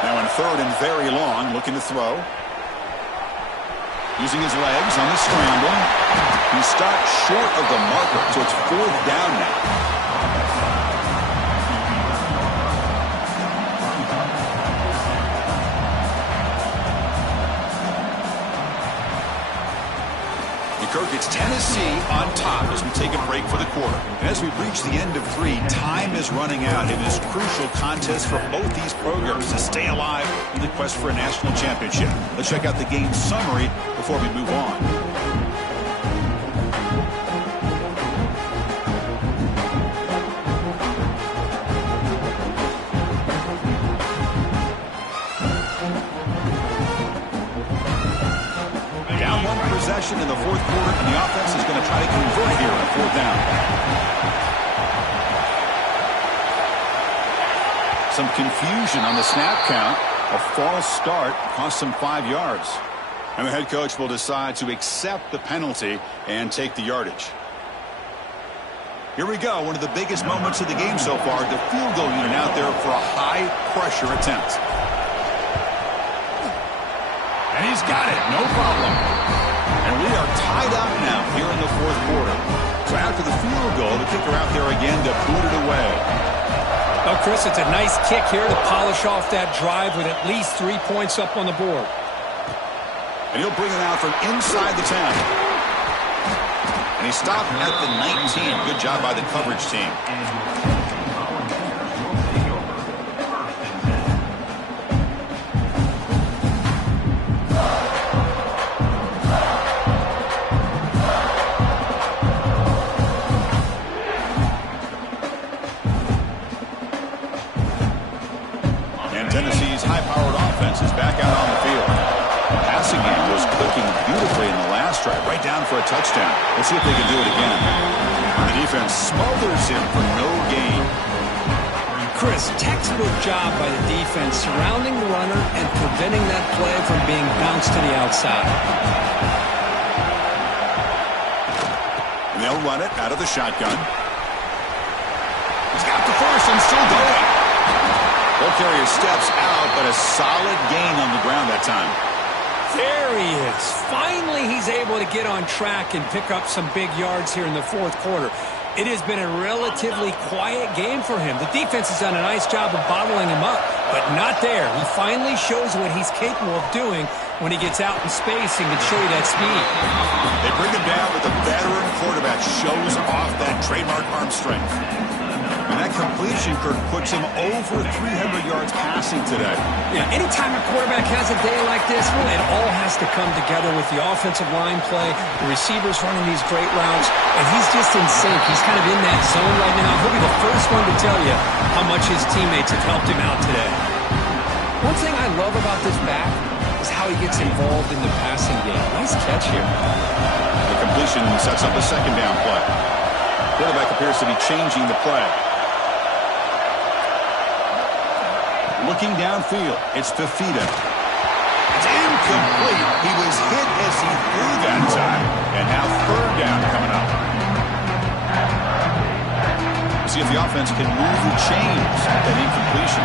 Now in 3rd and very long, looking to throw. Using his legs on the scramble. He stopped short of the marker, so it's 4th down now. Kirk, it's Tennessee on top as we take a break for the quarter. And as we reach the end of 3, time is running out in this crucial contest for both these programs to stay alive in the quest for a national championship. Let's check out the game summary before we move on. Possession in the 4th quarter, and the offense is going to try to convert here on 4th down. Some confusion on the snap count. A false start cost them 5 yards. And the head coach will decide to accept the penalty and take the yardage. Here we go, one of the biggest moments of the game so far. The field goal unit out there for a high-pressure attempt. And he's got it, no problem. And we are tied up now here in the 4th quarter. So after the field goal, the kicker out there again to boot it away. Well, Chris, it's a nice kick here to polish off that drive with at least 3 points up on the board. And he'll bring it out from inside the 10. And he stopped at the 19. Good job by the coverage team. strike, right down for a touchdown. Let's see if they can do it again. The defense smothers him for no gain. Chris, textbook job by the defense surrounding the runner and preventing that play from being bounced to the outside. And they'll run it out of the shotgun. He's got the first and still going. Ball carrier steps out, but a solid gain on the ground that time. There he is. Finally, he's able to get on track and pick up some big yards here in the fourth quarter. It has been a relatively quiet game for him. The defense has done a nice job of bottling him up, but not there. He finally shows what he's capable of doing when he gets out in space and can show you that speed. They bring him down, but the veteran quarterback shows off that trademark arm strength. And that completion, Kirk, puts him over 300 yards passing today. Yeah, anytime a quarterback has a day like this, really, it all has to come together with the offensive line play, the receivers running these great routes, and he's just in sync. He's kind of in that zone right now. He'll be the first one to tell you how much his teammates have helped him out today. One thing I love about this back is how he gets involved in the passing game. Nice catch here. The completion sets up a second down play. Quarterback appears to be changing the play. Looking downfield, it's Fafita. It's incomplete. He was hit as he threw that time. And now third down coming up. We'll see if the offense can move the chains at that incompletion.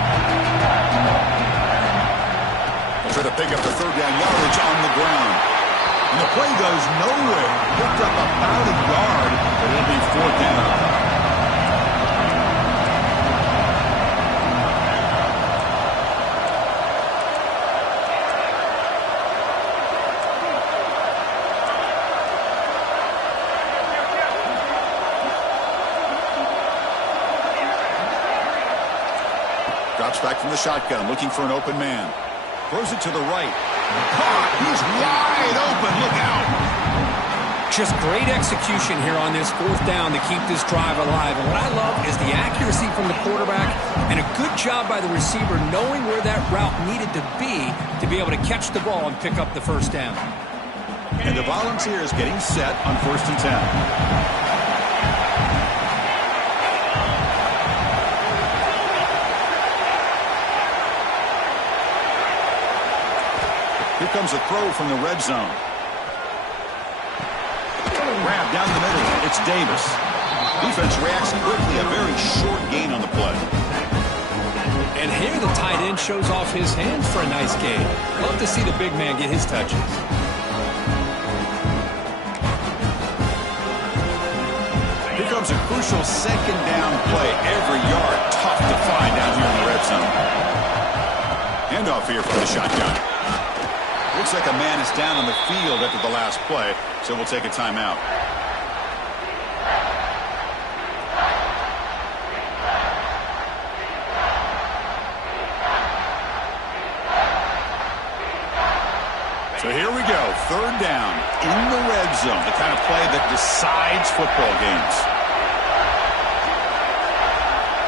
They'll try to pick up the third down yardage on the ground. And the play goes nowhere. Picked up about a yard, but it'll be fourth down. Drops back from the shotgun, looking for an open man. Throws it to the right. Caught! He's wide open. Look out! Just great execution here on this fourth down to keep this drive alive. And what I love is the accuracy from the quarterback and a good job by the receiver knowing where that route needed to be able to catch the ball and pick up the first down. And the Volunteers getting set on 1st and 10. Here comes a throw from the red zone. Grab down the middle. It's Davis. Defense reacts quickly. A very short gain on the play. And here the tight end shows off his hands for a nice gain. Love to see the big man get his touches. Here comes a crucial second down play. Every yard tough to find down here in the red zone. Handoff here from the shotgun. Looks like a man is down on the field after the last play, so we'll take a timeout. So here we go, third down in the red zone, the kind of play that decides football games.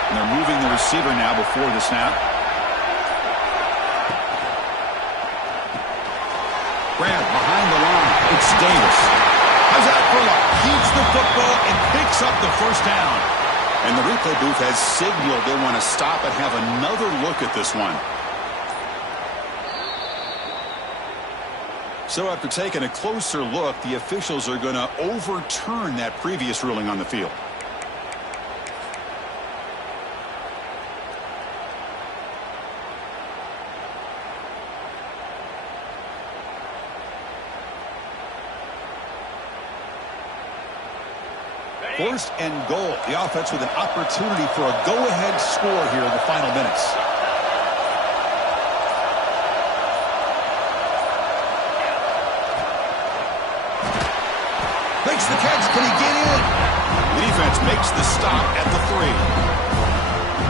And they're moving the receiver now before the snap. Grab behind the line. It's Davis. How's that for luck? Keeps the football and picks up the first down. And the replay booth has signaled they want to stop and have another look at this one. So after taking a closer look, the officials are going to overturn that previous ruling on the field. First and goal. The offense with an opportunity for a go-ahead score here in the final minutes. Makes the catch. Can he get in? The defense makes the stop at the 3.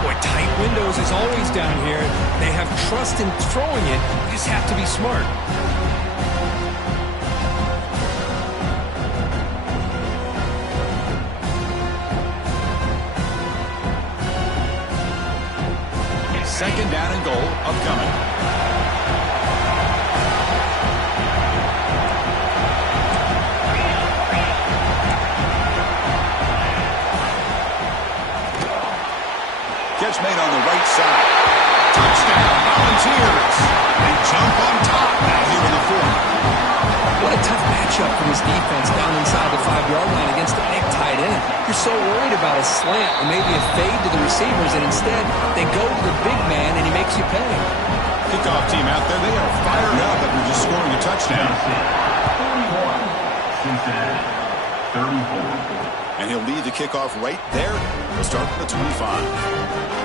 Boy, tight windows is always down here. They have trust in throwing it. You just have to be smart. Second down and goal upcoming. this defense down inside the 5-yard line against a big tight end. You're so worried about a slant or maybe a fade to the receivers, and instead they go to the big man and he makes you pay. Kickoff team out there, they are fired up after just scoring a touchdown. 41, Cincinnati, 34. And he'll lead the kickoff right there. We'll start from the 25.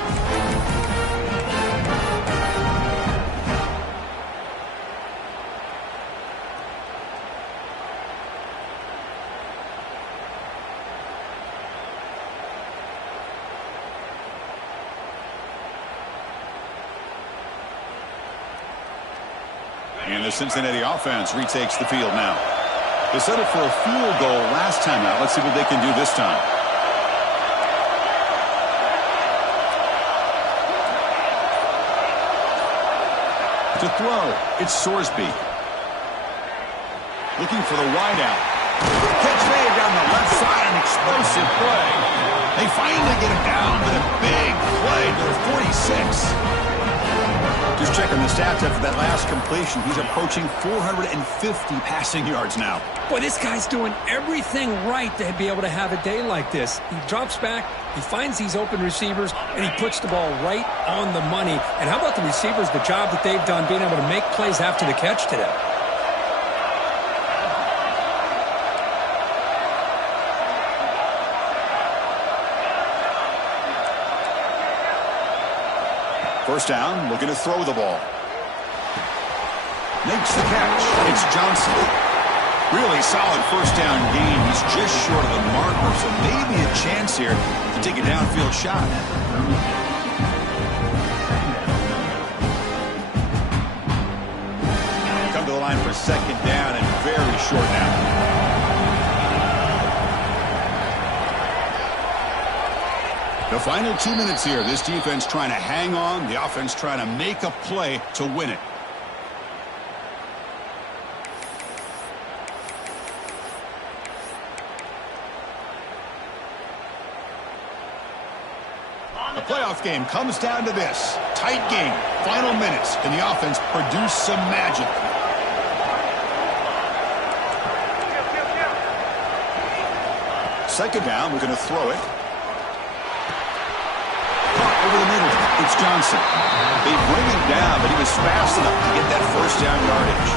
And the Cincinnati offense retakes the field now. They settled for a field goal last time out. Let's see what they can do this time. To throw, it's Sorsby. Looking for the wideout. Catch made down the left side, an explosive play. They finally get him down with a big play to the 46. Just checking the stats after that last completion. He's approaching 450 passing yards now. Boy, this guy's doing everything right to be able to have a day like this. He drops back, he finds these open receivers, and he puts the ball right on the money. And how about the receivers, the job that they've done being able to make plays after the catch today? First down, looking to throw the ball. Makes the catch. It's Johnson. Really solid first down gain. He's just short of the marker, so maybe a chance here to take a downfield shot. Come to the line for second down and very short now. The final 2 minutes here. This defense trying to hang on. The offense trying to make a play to win it. The playoff game comes down to this. Tight game. Final minutes. Can the offense produce some magic? Second down. We're going to throw it. Over the middle, it's Johnson. They bring him down, but he was fast enough to get that first down yardage.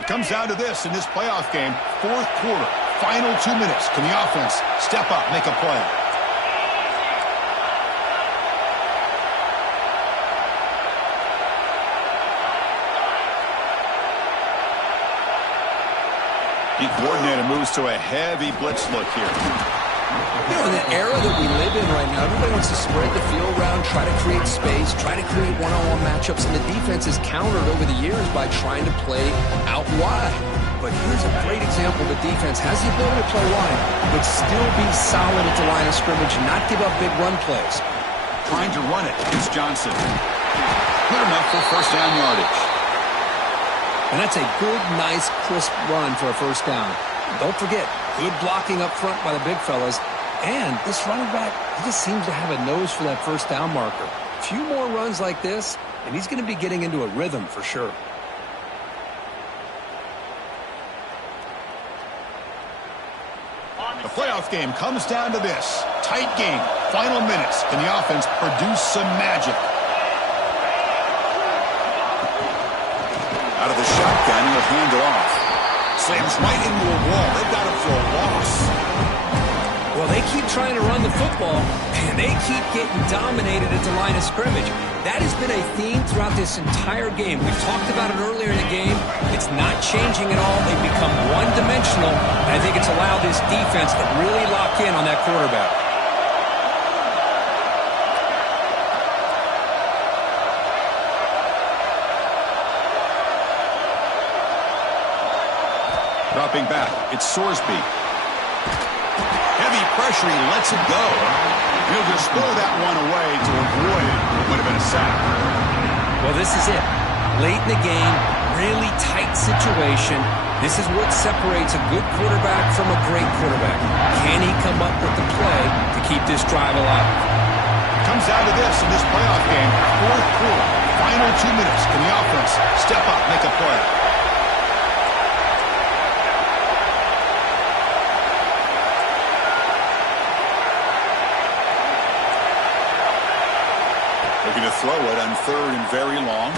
It comes down to this in this playoff game, fourth quarter. Final 2 minutes. Can the offense step up, make a play? The coordinator moves to a heavy blitz look here. You know, in the era that we live in right now, everybody wants to spread the field around, try to create space, try to create one-on-one matchups, and the defense is countered over the years by trying to play out wide. But here's a great example. The defense has the ability to play wide, but still be solid at the line of scrimmage and not give up big run plays. Trying to run it. It's Johnson. Good enough for first down yardage. And that's a good, nice, crisp run for a first down. Don't forget, good blocking up front by the big fellas. And this running back, he just seems to have a nose for that first down marker. A few more runs like this, and he's going to be getting into a rhythm for sure. The playoff game comes down to this. Tight game. Final minutes. Can the offense produce some magic? Out of the shotgun, he'll hand it off. Slams right into a wall. They've got him for a loss. Well, they keep trying to run the football, and they keep getting dominated at the line of scrimmage. That has been a theme throughout this entire game. We've talked about it earlier in the game. It's not changing at all. They've become one-dimensional, and I think it's allowed this defense to really lock in on that quarterback. Dropping back, it's Sorsby. Heavy pressure, he lets it go. He'll just throw that one away to avoid what would have been a sack. Well, this is it. Late in the game, really tight situation. This is what separates a good quarterback from a great quarterback. Can he come up with the play to keep this drive alive? Comes down to this in this playoff game. Fourth quarter, final 2 minutes. Can the offense step up, make a play? Looking to throw it on third and very long.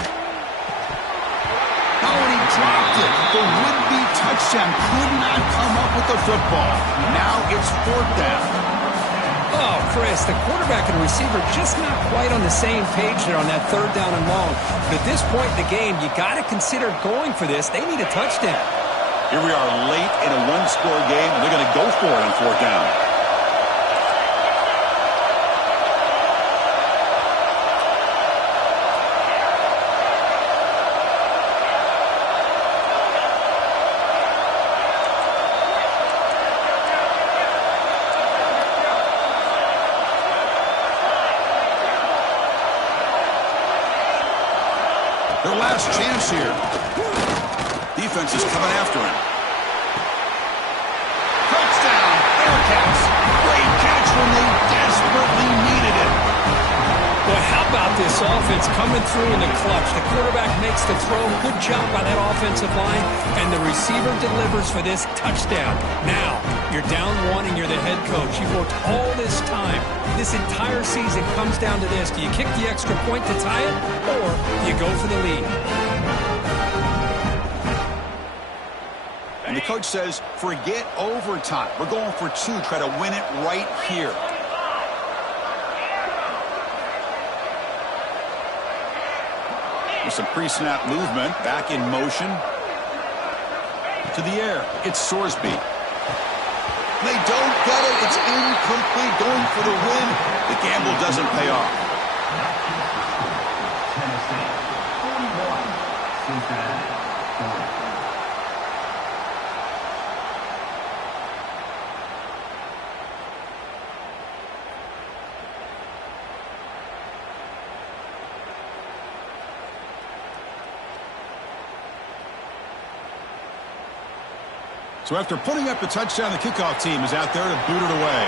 Oh, and he dropped it. The would-be touchdown could not come up with the football. Now it's fourth down. Oh, Chris, the quarterback and receiver just not quite on the same page there on that third down and long. But at this point in the game, you got to consider going for this. They need a touchdown. Here we are late in a one-score game, and they're going to go for it on fourth down. Their last chance here. Defense is coming after him. Touchdown, Bearcats. Great catch when they desperately needed it. Boy, how about this offense coming through in the clutch? The quarterback makes the throw. Good job by that offensive line. And the receiver delivers for this touchdown. Now, you're down one and you're the head coach. You've worked all this time. This entire season comes down to this. Do you kick the extra point to tie it, or do you go for the lead? And the coach says, forget overtime. We're going for two. Try to win it right here. With some pre-snap movement, back in motion. To the air, it's Sorsby. They don't get it. It's incomplete. Going for the win. The gamble doesn't pay off. Tennessee, 41, Cincinnati, 40. So after putting up the touchdown, the kickoff team is out there to boot it away.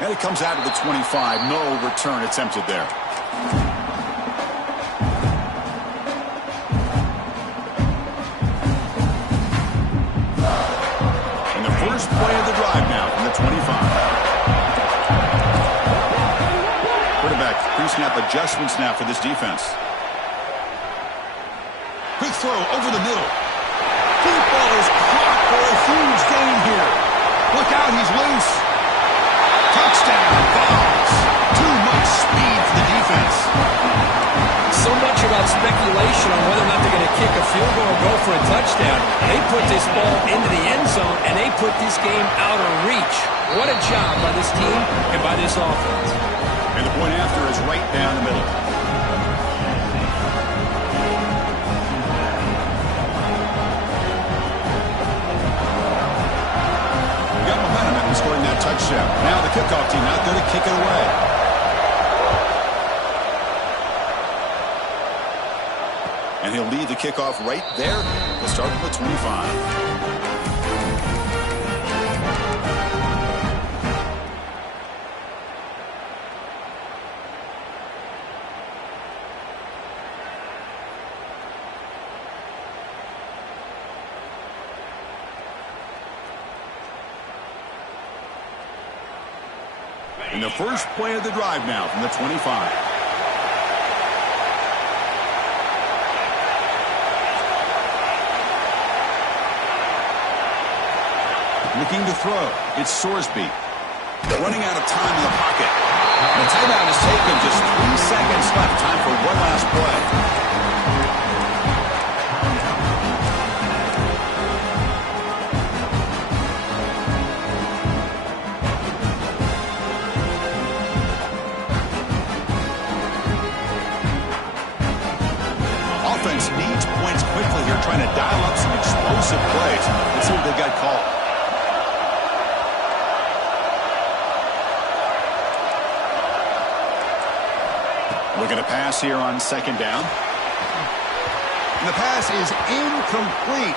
And it comes out of the 25. No return attempted there. First play of the drive now from the 25. Quarterback pre-snap adjustments now for this defense. Quick throw over the middle. Deep ball is caught for a huge gain here. Look out, he's loose. Touchdown, balls. Too much speed for the defense. So much about speculation on whether or not they're going to kick a field goal or go for a touchdown. They put this ball into the end zone, and they put this game out of reach. What a job by this team and by this offense. And the point after is right down the middle. Got momentum after scoring that touchdown. Now the kickoff team out there to kick it away. And he'll lead the kickoff right there. He'll start from the 25. And the first play of the drive now from the 25. Looking to throw. It's Sorsby. Running out of time in the pocket. The timeout is taken. Just 3 seconds left. Time for one last play. offense needs points quickly here, trying to dial up some explosive plays. Let's see what they got called. Looking to pass here on second down. And the pass is incomplete.